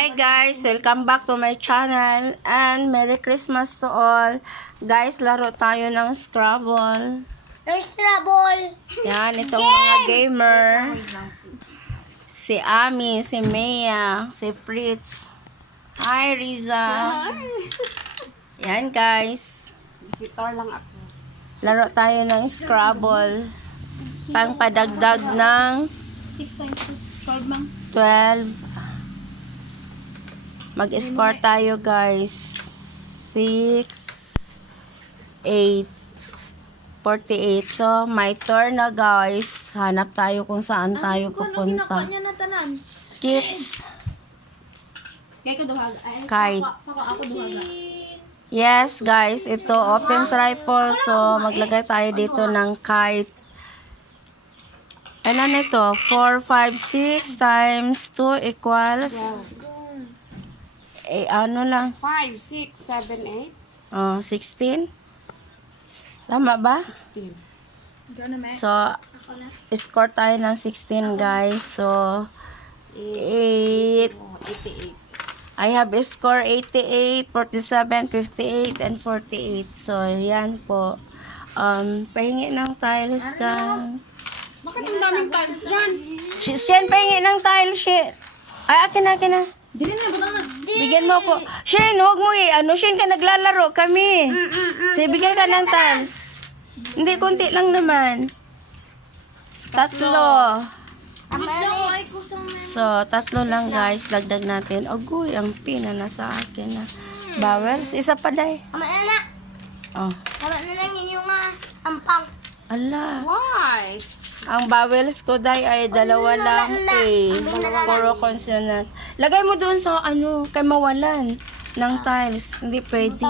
Hi guys, welcome back to my channel and Merry Christmas to all. Guys, laro tayo ng Scrabble. Scrabble. Yan, itong mga gamer. Si Ami, si Mea, si Fritz. Hi Riza. Yan guys. Visitor lang ako. Laro tayo ng Scrabble. Pangpadagdag ng 6 times 2, 12 mang. 12. Mag-score tayo guys. 6, 8, 48. So, my turn na guys. Hanap tayo kung saan tayo pupunta. Niya na tanan. Kids. Kaya ko duhaga. Kite. Ako duhaga. Yes guys, ito open tripod. So, maglagay tayo dito ng kite. Ano nito? 4, 5, 6 times 2 equals ano lang? 5, 6, 7, 8. 16? Tama ba? 16. So, score tayo ng 16 guys. So, 8. 88. I have a score 88, 47, 58, and 48. So, yan po. Pahingi ng tiles ka. Bakit ang daming tiles dyan? Shen, pahingi ng tiles, Shen. Ay, akin na. Dili na, butang na. Bigyan mo ako. Shen, huwag mo Shen ka naglalaro kami. Sige, bigyan ka ng tiles. Hindi, konti lang naman. 3. So, 3 lang guys. Dagdag natin. Agoy, ang pina na sa akin na. Bowels, isa pa day. Tama na na. Oh. Tama na lang yung ampang. Ala. Why? Ang vowels ko day ay 2 lang puro consonant. Lagay mo doon sa kay mawalan ng tiles. Hindi pwede.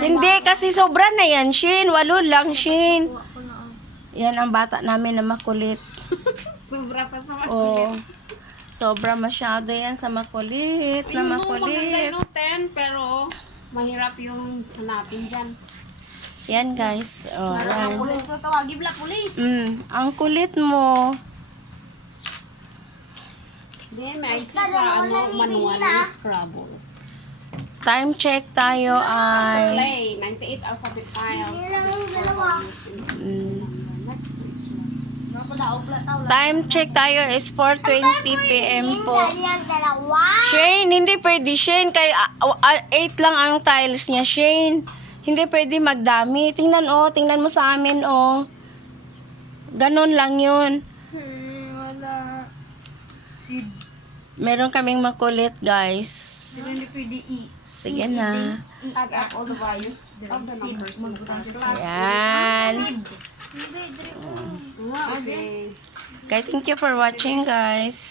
Hindi, kasi sobra na yan, Shin. 8 lang, Shin. Yan ang bata namin na makulit. Sobra pa sa Oh. Sobra masyado yan sa makulit. Na makulit. Maganda 10, pero mahirap yung hanapin dyan. Yan guys. Oh, yan. Pulis na tawagin black police. Ang kulit mo. Hindi, may isa sa manual ng Scrabble. Time check tayo ay Play, 98 alphabet tiles. Next week. time check tayo is 4:20 PM po. Shane, hindi pwede Shane. Kay 8 lang ang tiles niya, Shane. Hindi pwede magdami. Tingnan mo sa amin, Ganon lang yun. Wala. Meron kaming makulit, guys. Hindi pwede Sige na. add up all the values of the numbers. Yan. Okay. Okay, thank you for watching, guys.